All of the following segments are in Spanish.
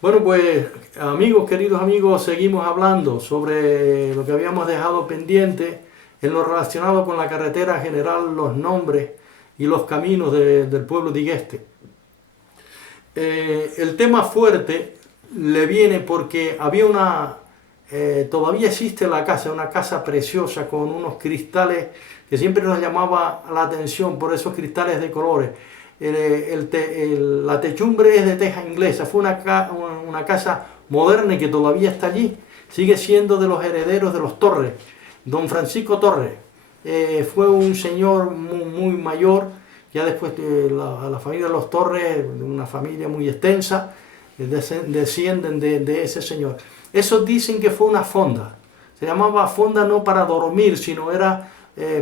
Bueno, pues amigos, queridos amigos, seguimos hablando sobre lo que habíamos dejado pendiente en lo relacionado con la carretera general, los nombres y los caminos del pueblo de Igueste. El tema fuerte le viene porque había todavía existe la casa, una casa preciosa con unos cristales que siempre nos llamaba la atención por esos cristales de colores. La techumbre es de teja inglesa, fue una casa moderna y que todavía está allí, sigue siendo de los herederos de los Torres. Don Francisco Torres fue un señor muy mayor, ya después la familia de los Torres, una familia muy extensa, descienden de ese señor. Esos dicen que fue una fonda, se llamaba fonda no para dormir, sino era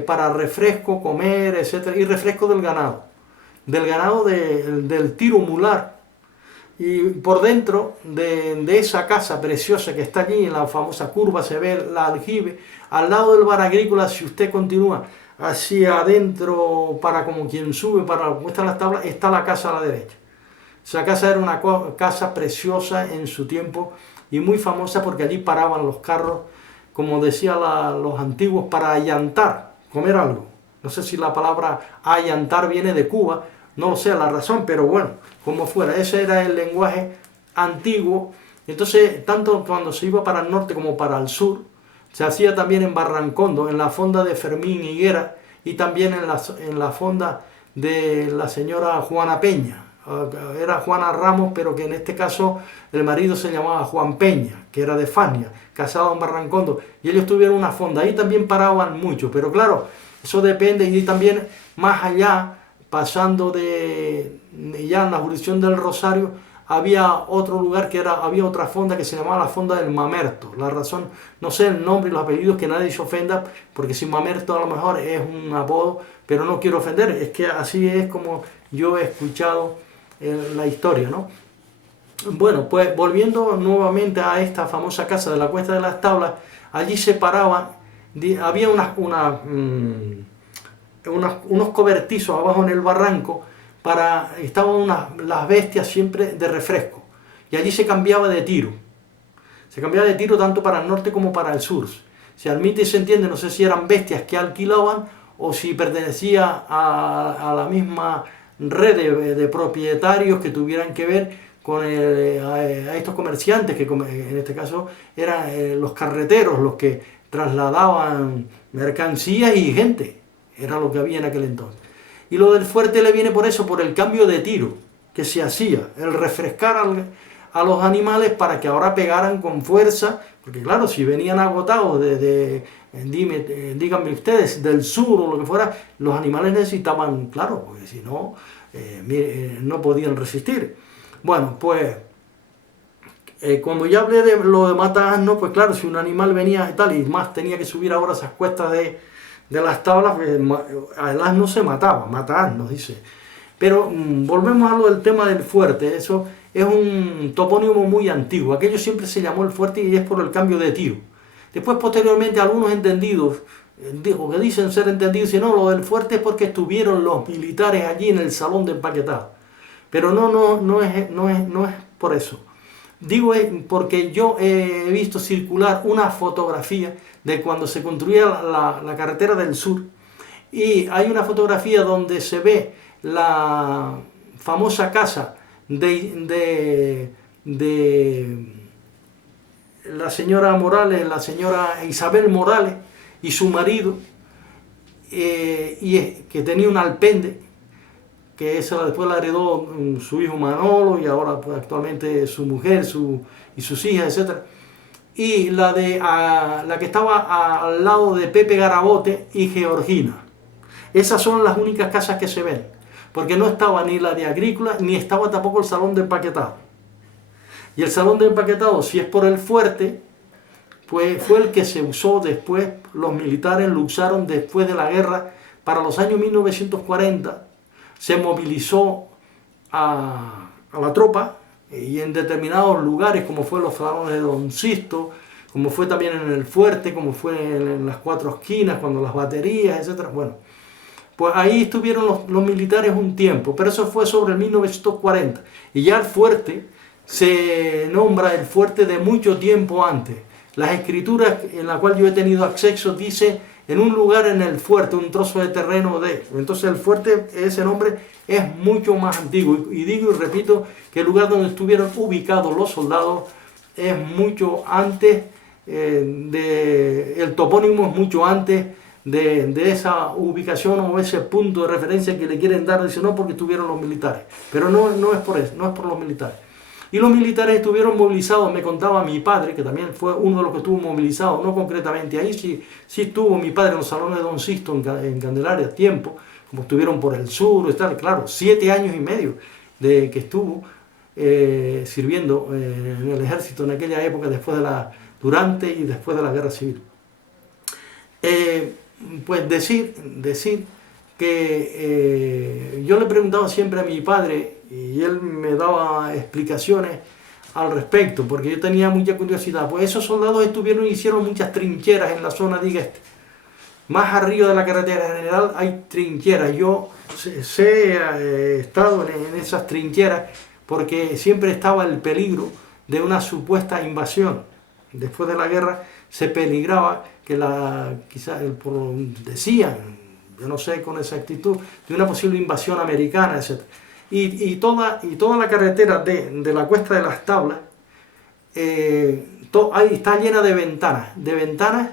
para refresco, comer, etcétera, y refresco del tiro mular. Y por dentro de esa casa preciosa que está allí, en la famosa curva, se ve la aljibe. Al lado del bar agrícola, si usted continúa hacia adentro, para como quien sube, para donde están las tablas, está la casa a la derecha. Esa casa era una casa preciosa en su tiempo y muy famosa porque allí paraban los carros, como decían los antiguos, para allantar, comer algo. No sé si la palabra allantar viene de Cuba, no lo sé la razón, pero bueno, como fuera, ese era el lenguaje antiguo. Entonces, tanto cuando se iba para el norte como para el sur, se hacía también en Barrancondo, en la fonda de Fermín Higuera y también en la fonda de la señora Juana Peña. Era Juana Ramos, pero que en este caso el marido se llamaba Juan Peña, que era de Fania, casado en Barrancondo, y ellos tuvieron una fonda. Ahí también paraban mucho, pero claro, eso depende, y también más allá, pasando ya en la jurisdicción del Rosario, había otro lugar había otra fonda que se llamaba la fonda del Mamerto. La razón, no sé el nombre y los apellidos, que nadie se ofenda, porque si Mamerto a lo mejor es un apodo, pero no quiero ofender, es que así es como yo he escuchado la historia, ¿no? Bueno, pues volviendo nuevamente a esta famosa casa de la Cuesta de las Tablas, allí se paraban, había unos cobertizos abajo en el barranco, estaban las bestias siempre de refresco, y allí se cambiaba de tiro. Se cambiaba de tiro tanto para el norte como para el sur. Se admite y se entiende, no sé si eran bestias que alquilaban o si pertenecía a la misma red de propietarios que tuvieran que ver con a estos comerciantes, que en este caso eran los carreteros, los que trasladaban mercancías y gente. Era lo que había en aquel entonces. Y lo del fuerte le viene por eso, por el cambio de tiro que se hacía, el refrescar a los animales para que ahora pegaran con fuerza, porque claro, si venían agotados díganme ustedes, del sur o lo que fuera, los animales necesitaban, claro, porque si no, no podían resistir. Bueno, pues cuando ya hablé de lo de mata asno, pues claro, si un animal venía y tal, y más tenía que subir ahora esas cuestas de las tablas, pues, el asno se mata asnos, dice. Pero volvemos a lo del tema del fuerte. Eso es un topónimo muy antiguo. Aquello siempre se llamó el fuerte y es por el cambio de tiro. Después, posteriormente, algunos entendidos, o que dicen ser entendidos, dicen, no, lo del fuerte es porque estuvieron los militares allí en el salón de empaquetado. Pero no es por eso. Digo porque yo he visto circular una fotografía de cuando se construía la carretera del sur, y hay una fotografía donde se ve la famosa casa de la señora Morales, la señora Isabel Morales y su marido, que tenía un alpende, que esa después la heredó su hijo Manolo, y ahora pues, actualmente su mujer y sus hijas, etc. Y la que estaba al lado de Pepe Garabote y Georgina. Esas son las únicas casas que se ven, porque no estaba ni la de Agrícola, ni estaba tampoco el salón de empaquetado. Y el salón de empaquetado, si es por el fuerte, pues fue el que se usó después, los militares lo usaron después de la guerra, para los años 1940, se movilizó a la tropa, y en determinados lugares, como fue los salones de Don Sisto, como fue también en el fuerte, como fue en las Cuatro Esquinas, cuando las baterías, etc. Bueno, pues ahí estuvieron los militares un tiempo, pero eso fue sobre el 1940. Y ya el fuerte, se nombra el fuerte de mucho tiempo antes. Las escrituras en las cuales yo he tenido acceso dice en un lugar en el fuerte, un trozo de terreno de... Entonces el fuerte, ese nombre es mucho más antiguo. Y digo y repito que el lugar donde estuvieron ubicados los soldados es mucho antes, el topónimo es mucho antes de esa ubicación o ese punto de referencia que le quieren dar. Dice no porque estuvieron los militares. Pero no es por eso, no es por los militares. Y los militares estuvieron movilizados, me contaba mi padre, que también fue uno de los que estuvo movilizado, no concretamente ahí, sí estuvo mi padre en los salones de Don Sisto en Candelaria, tiempo, como estuvieron por el sur, claro, 7 años y medio de que estuvo sirviendo en el ejército en aquella época, durante y después de la guerra civil. Pues decir que yo le preguntaba siempre a mi padre y él me daba explicaciones al respecto, porque yo tenía mucha curiosidad. Pues esos soldados estuvieron y hicieron muchas trincheras en la zona de Igueste. Más arriba de la carretera general hay trincheras. Yo he estado en esas trincheras porque siempre estaba el peligro de una supuesta invasión. Después de la guerra se peligraba que decían, yo no sé con exactitud, de una posible invasión americana, etc. Y toda la carretera de la Cuesta de las Tablas ahí está llena de ventanas,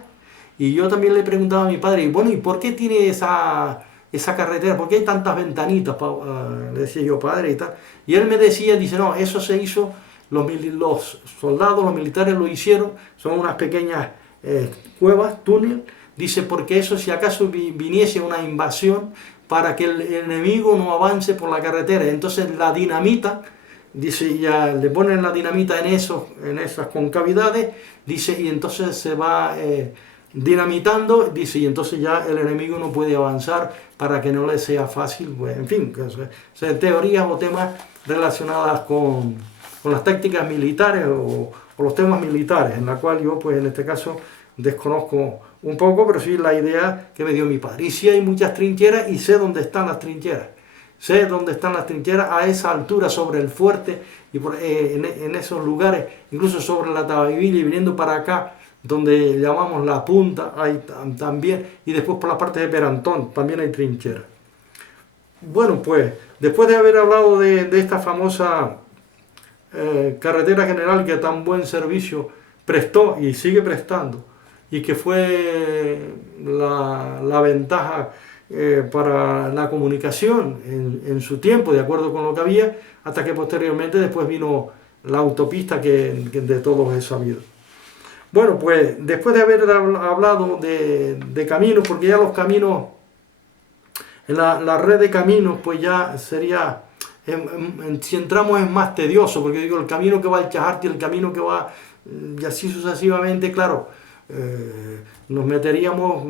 y yo también le preguntaba a mi padre, bueno, ¿y por qué tiene esa carretera? ¿Por qué hay tantas ventanitas? Le decía yo, padre, y tal. Y él me decía, dice, no, eso se hizo, los soldados, los militares lo hicieron, son unas pequeñas cuevas, túnel, dice, porque eso si acaso viniese una invasión, para que el enemigo no avance por la carretera. Entonces la dinamita, dice, ya le ponen la dinamita en esas concavidades, dice, y entonces se va dinamitando, dice, y entonces ya el enemigo no puede avanzar para que no le sea fácil, pues, en fin, teorías o temas relacionadas con las tácticas militares o los temas militares, en la cual yo, pues en este caso, desconozco un poco, pero sí la idea que me dio mi padre. Y sí hay muchas trincheras y sé dónde están las trincheras. Sé dónde están las trincheras a esa altura sobre el fuerte y en esos lugares, incluso sobre la Tabavilla y viniendo para acá, donde llamamos la punta, hay también, y después por la parte de Perantón también hay trincheras. Bueno, pues después de haber hablado de esta famosa carretera general que tan buen servicio prestó y sigue prestando, y que fue la ventaja para la comunicación en su tiempo, de acuerdo con lo que había, hasta que posteriormente después vino la autopista que de todos es sabido. Bueno, pues después de haber hablado de caminos, porque ya los caminos, en la red de caminos, pues ya sería, si entramos es más tedioso, porque digo, el camino que va al Chajarte, el camino que va, y así sucesivamente, claro, nos meteríamos,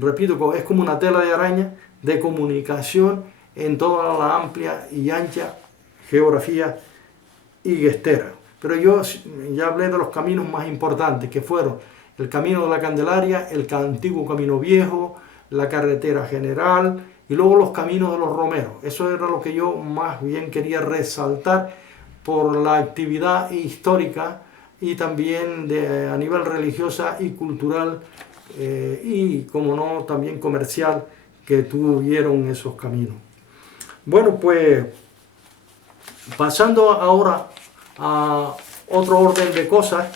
repito, es como una tela de araña de comunicación en toda la amplia y ancha geografía iguestera. Pero yo ya hablé de los caminos más importantes, que fueron el camino de la Candelaria, el antiguo camino viejo, la carretera general y luego los caminos de los romeros. Eso era lo que yo más bien quería resaltar por la actividad histórica y también a nivel religiosa y cultural y, como no, también comercial que tuvieron esos caminos. Bueno, pues pasando ahora a otro orden de cosas,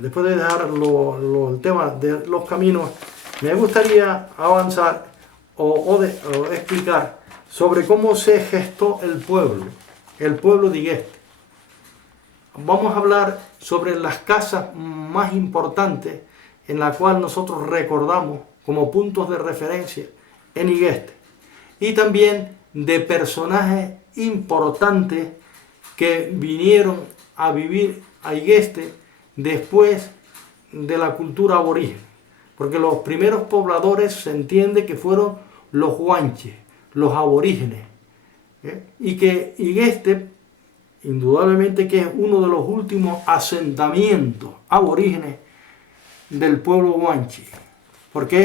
después de dejar el tema de los caminos, me gustaría avanzar o explicar sobre cómo se gestó el pueblo de Igueste. Vamos a hablar sobre las casas más importantes en las cuales nosotros recordamos como puntos de referencia en Igueste, y también de personajes importantes que vinieron a vivir a Igueste después de la cultura aborigen, porque los primeros pobladores se entiende que fueron los guanches, los aborígenes, y que Igueste indudablemente que es uno de los últimos asentamientos aborígenes del pueblo guanche, porque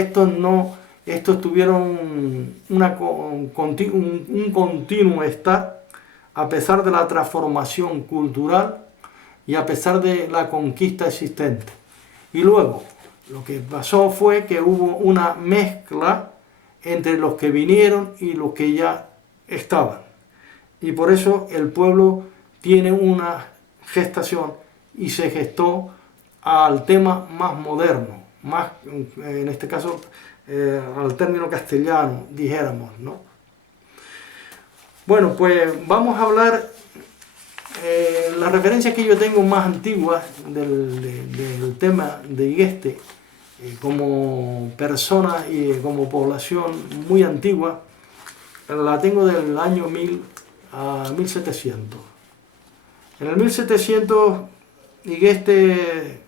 estos tuvieron un continuo estar a pesar de la transformación cultural y a pesar de la conquista existente. Y luego, lo que pasó fue que hubo una mezcla entre los que vinieron y los que ya estaban. Y por eso el pueblo tiene una gestación y se gestó al tema más moderno, más, en este caso, al término castellano, dijéramos, ¿no? Bueno, pues vamos a hablar, las referencias que yo tengo más antiguas del tema de Igueste, como persona y como población muy antigua, la tengo del año 1000 a 1700. En el 1700, Igueste,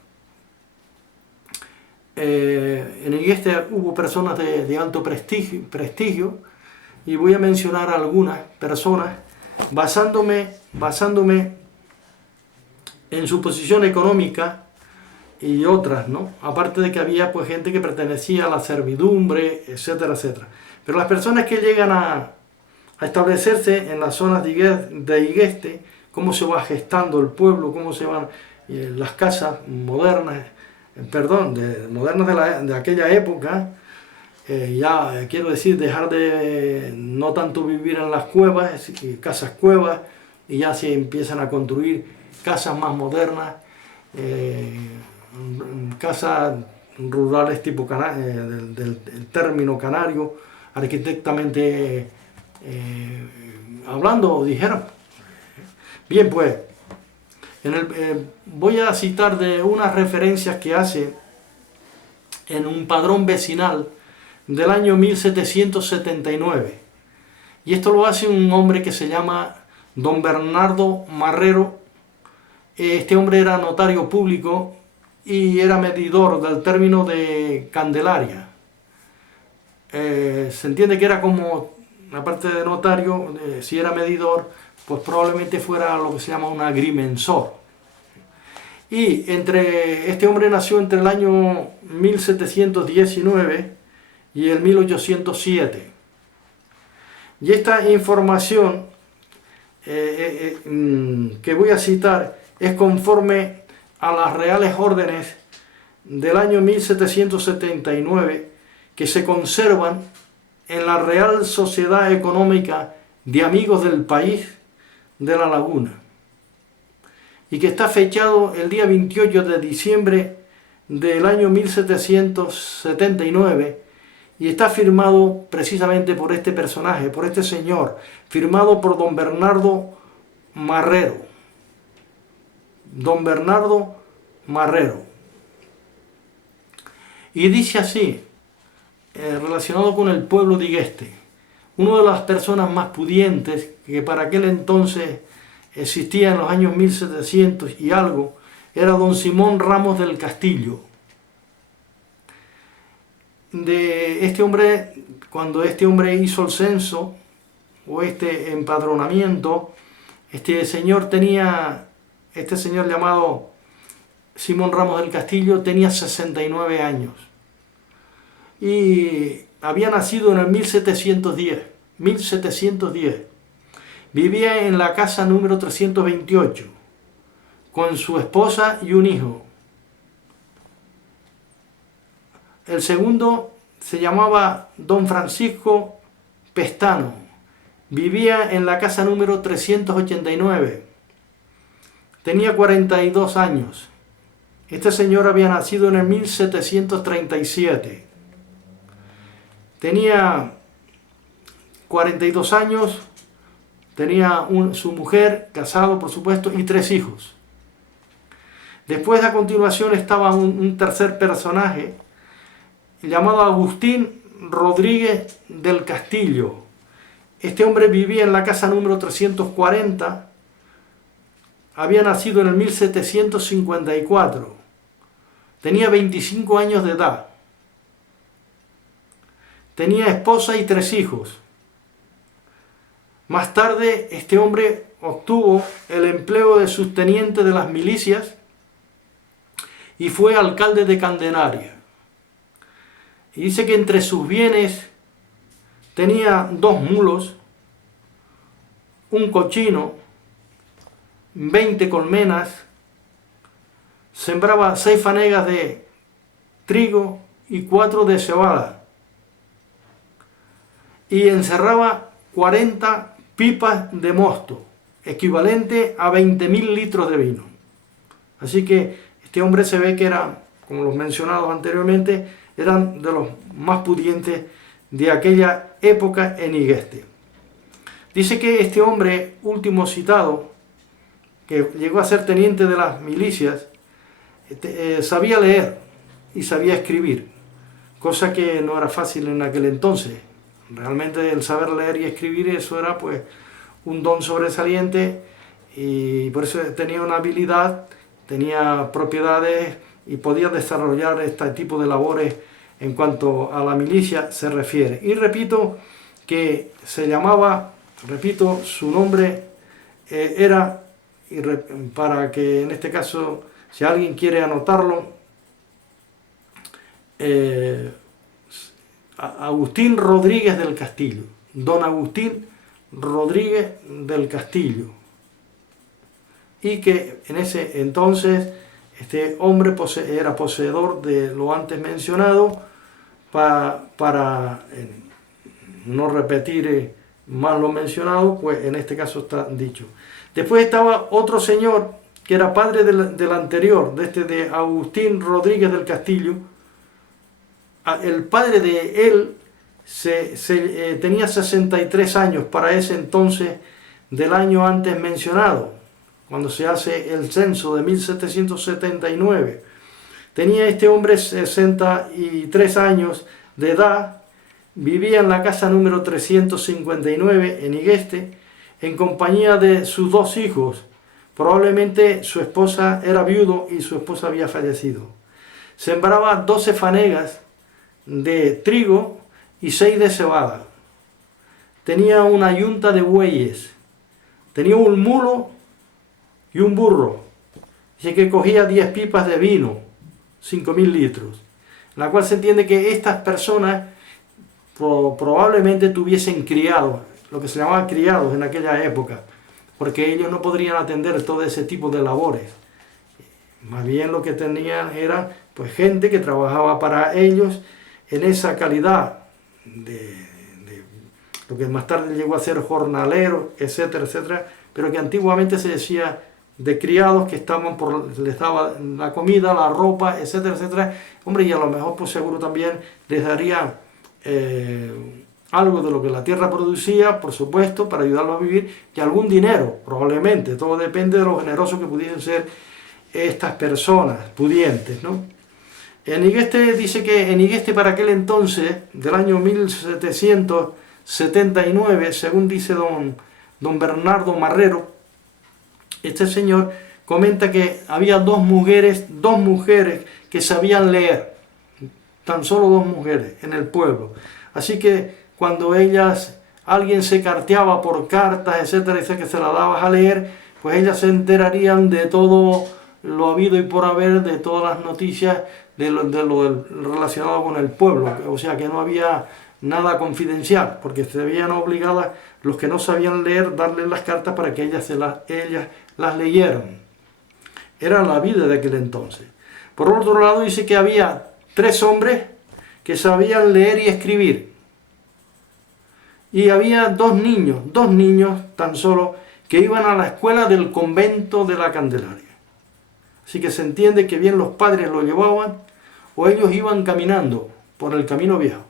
en Igueste hubo personas de alto prestigio, y voy a mencionar algunas personas basándome en su posición económica y otras, ¿no? Aparte de que había pues gente que pertenecía a la servidumbre, etcétera, etcétera. Pero las personas que llegan a establecerse en las zonas de Igueste, cómo se va gestando el pueblo, cómo se van las casas modernas, modernas de aquella época, ya quiero decir, dejar de no tanto vivir en las cuevas, casas cuevas, y ya se empiezan a construir casas más modernas, casas rurales tipo del término canario, arquitectamente hablando, dijeron. Bien, pues, voy a citar de unas referencias que hace en un padrón vecinal del año 1779. Y esto lo hace un hombre que se llama don Bernardo Marrero. Este hombre era notario público y era medidor del término de Candelaria. Se entiende que era como, aparte de notario, si era medidor, pues probablemente fuera lo que se llama un agrimensor. Y este hombre nació entre el año 1719 y el 1807. Y esta información que voy a citar es conforme a las reales órdenes del año 1779 que se conservan en la Real Sociedad Económica de Amigos del País de la Laguna, y que está fechado el día 28 de diciembre del año 1779, y está firmado precisamente por este personaje, por este señor, firmado por don Bernardo Marrero. Don Bernardo Marrero. Y dice así, relacionado con el pueblo de Igueste: una de las personas más pudientes que para aquel entonces existía en los años 1700 y algo, era don Simón Ramos del Castillo. De este hombre, cuando este hombre hizo el censo o este empadronamiento, este señor llamado Simón Ramos del Castillo tenía 69 años y había nacido en el 1710. Vivía en la casa número 328 con su esposa y un hijo. El segundo se llamaba don Francisco Pestano. Vivía en la casa número 389. Tenía 42 años. Este señor había nacido en el 1737. Tenía 42 años, tenía su mujer, casado por supuesto, y 3 hijos. Después, a continuación, estaba un tercer personaje llamado Agustín Rodríguez del Castillo. Este hombre vivía en la casa número 340, había nacido en el 1754, tenía 25 años de edad, tenía esposa y 3 hijos. Más tarde, este hombre obtuvo el empleo de subteniente de las milicias y fue alcalde de Candelaria. Y dice que entre sus bienes tenía 2 mulos, un cochino, 20 colmenas, sembraba 6 fanegas de trigo y 4 de cebada, y encerraba 40 pipas de mosto, equivalente a 20.000 litros de vino. Así que este hombre se ve que era, como los mencionados anteriormente, eran de los más pudientes de aquella época en Igeste. Dice que este hombre último citado, que llegó a ser teniente de las milicias, sabía leer y sabía escribir, cosa que no era fácil en aquel entonces. Realmente el saber leer y escribir, eso era pues un don sobresaliente, y por eso tenía una habilidad, tenía propiedades y podía desarrollar este tipo de labores en cuanto a la milicia se refiere. Y repito que se llamaba, repito, su nombre era, para que en este caso, si alguien quiere anotarlo, Agustín Rodríguez del Castillo, don Agustín Rodríguez del Castillo, y que en ese entonces este hombre era poseedor de lo antes mencionado. Para no repetir más lo mencionado, pues en este caso está dicho. Después estaba otro señor que era padre del anterior, de Agustín Rodríguez del Castillo. El padre de él tenía 63 años para ese entonces del año antes mencionado, cuando se hace el censo de 1779. Tenía este hombre 63 años de edad, vivía en la casa número 359 en Igeste, en compañía de sus 2 hijos. Probablemente su esposa era viudo y su esposa había fallecido. Sembraba 12 fanegas de trigo y 6 de cebada. Tenía una yunta de bueyes. Tenía un mulo y un burro. Dice que cogía 10 pipas de vino, 5.000 litros. En la cual se entiende que estas personas probablemente tuviesen criados, lo que se llamaba criados en aquella época, porque ellos no podrían atender todo ese tipo de labores. Más bien lo que tenían era pues gente que trabajaba para ellos en esa calidad de lo que más tarde llegó a ser jornalero, etcétera, etcétera, pero que antiguamente se decía de criados que estaban les daba la comida, la ropa, etcétera, etcétera. Hombre, y a lo mejor pues seguro también les daría algo de lo que la tierra producía, por supuesto, para ayudarlos a vivir, y algún dinero, probablemente. Todo depende de lo generosos que pudiesen ser estas personas pudientes, ¿no? En Igeste dice que en Igeste para aquel entonces, del año 1779, según dice don Bernardo Marrero, este señor comenta que había dos mujeres que sabían leer, tan solo 2 mujeres en el pueblo. Así que cuando alguien se carteaba por cartas, etcétera, dice que se la dabas a leer, pues ellas se enterarían de todo lo habido y por haber, de todas las noticias de lo relacionado con el pueblo. O sea que no había nada confidencial, porque se veían obligadas los que no sabían leer, darles las cartas para que ellas las leyeran. Era la vida de aquel entonces. Por otro lado dice que había 3 hombres que sabían leer y escribir. Y había 2 niños tan solo, que iban a la escuela del convento de la Candelaria. Así que se entiende que bien los padres lo llevaban o ellos iban caminando por el camino viejo.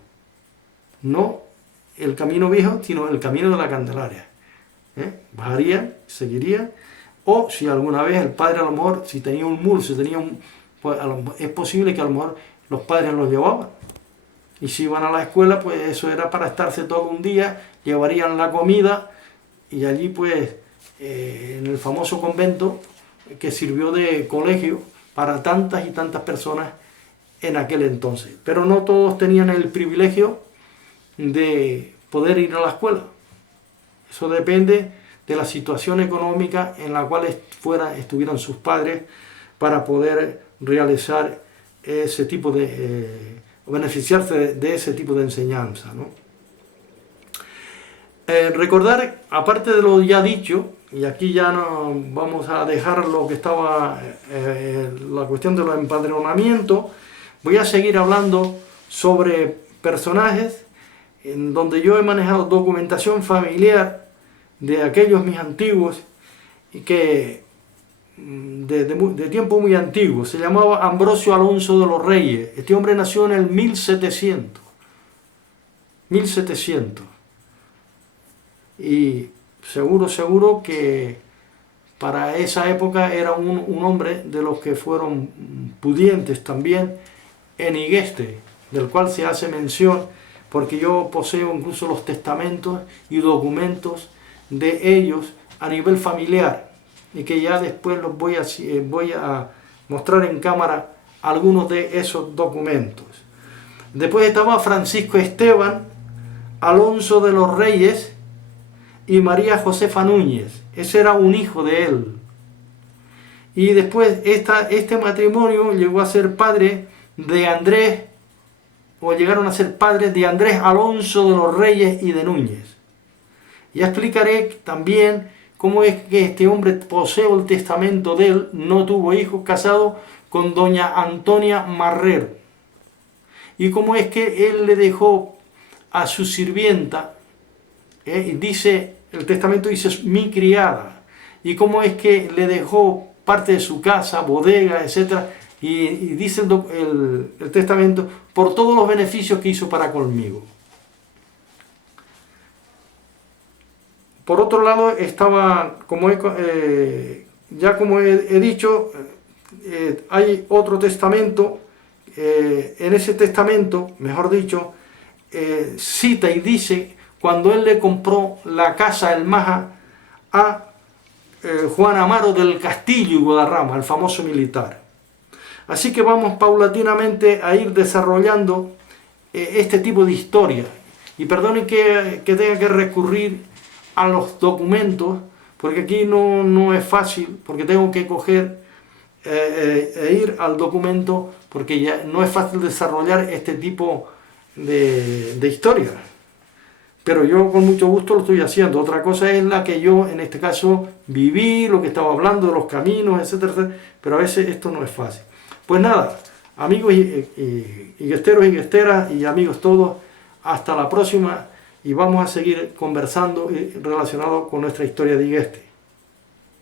No el camino viejo, sino el camino de la Candelaria. Bajarían, seguirían, o si alguna vez el padre a lo mejor, si tenía un mulo, pues es posible que a lo mejor los padres los llevaban. Y si iban a la escuela, pues eso era para estarse todo un día, llevarían la comida, y allí pues en el famoso convento que sirvió de colegio para tantas y tantas personas en aquel entonces. Pero no todos tenían el privilegio de poder ir a la escuela. Eso depende de la situación económica en la cual estuvieran sus padres para poder realizar ese tipo de beneficiarse de ese tipo de enseñanza, ¿no? Recordar, aparte de lo ya dicho, y aquí ya no vamos a dejar lo que estaba, la cuestión de los empadronamientos, voy a seguir hablando sobre personajes en donde yo he manejado documentación familiar de aquellos mis antiguos y que de tiempo muy antiguo. Se llamaba Ambrosio Alonso de los Reyes. Este hombre nació en el 1700. Y seguro que para esa época era un hombre de los que fueron pudientes también en Igueste, del cual se hace mención, porque yo poseo incluso los testamentos y documentos de ellos a nivel familiar, y que ya después los voy a mostrar en cámara algunos de esos documentos. Después estaba Francisco Esteban Alonso de los Reyes y María Josefa Núñez. Ese era un hijo de él. Y después este matrimonio llegó a ser padre de Andrés, o llegaron a ser padres de Andrés Alonso de los Reyes y de Núñez. Ya explicaré también cómo es que este hombre, poseo el testamento de él, no tuvo hijos, casado con doña Antonia Marrero. Y cómo es que él le dejó a su sirvienta, y dice, el testamento dice mi criada, y cómo es que le dejó parte de su casa, bodega, etc. Y dice el testamento, por todos los beneficios que hizo para conmigo. Por otro lado, estaba, como he dicho, hay otro testamento. En ese testamento, mejor dicho, cita y dice cuando él le compró la casa El Maja a Juan Amaro del Castillo y Guadarrama, el famoso militar. Así que vamos paulatinamente a ir desarrollando este tipo de historia. Y perdonen que tenga que recurrir a los documentos, porque aquí no es fácil, porque tengo que coger e ir al documento, porque ya no es fácil desarrollar este tipo de historia. Pero yo con mucho gusto lo estoy haciendo. Otra cosa es la que yo en este caso viví, lo que estaba hablando de los caminos, etcétera, etcétera, pero a veces esto no es fácil. Pues nada, amigos y guesteros y guesteras y amigos todos, hasta la próxima, y vamos a seguir conversando relacionado con nuestra historia de Igueste.